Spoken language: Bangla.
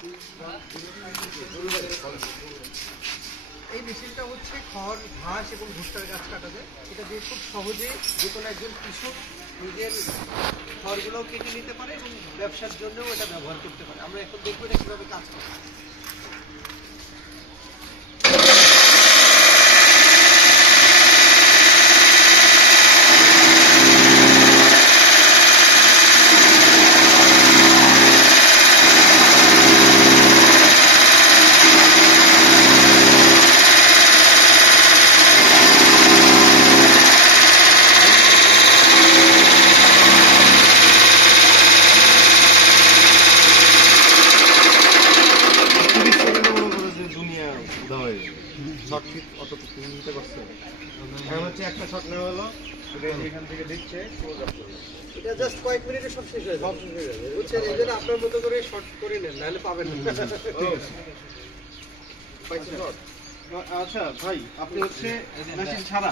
এই মেশিনটা হচ্ছে খড়, ঘাস এবং ভুট্টার গাছ কাটা যায়। এটা দিয়ে খুব সহজে যে কোনো একজন কৃষক নিজের খড়গুলোও কেটে নিতে পারে এবং ব্যবসার জন্যও এটা ব্যবহার করতে পারে। আমরা এখন দেখবো এটা কীভাবে কাজ করে। একটা শট নেওয়া হলো, এখান থেকে দিচ্ছে, এটা জাস্ট কয়েক মিনিটে সব শেষ হয়ে যাবে। বুঝছেন, এই জন্য আপনার মতো করে শর্ট করে নেন, নাহলে পাবেন না। আচ্ছা ভাই, আপনি হচ্ছে মেশিন ছাড়া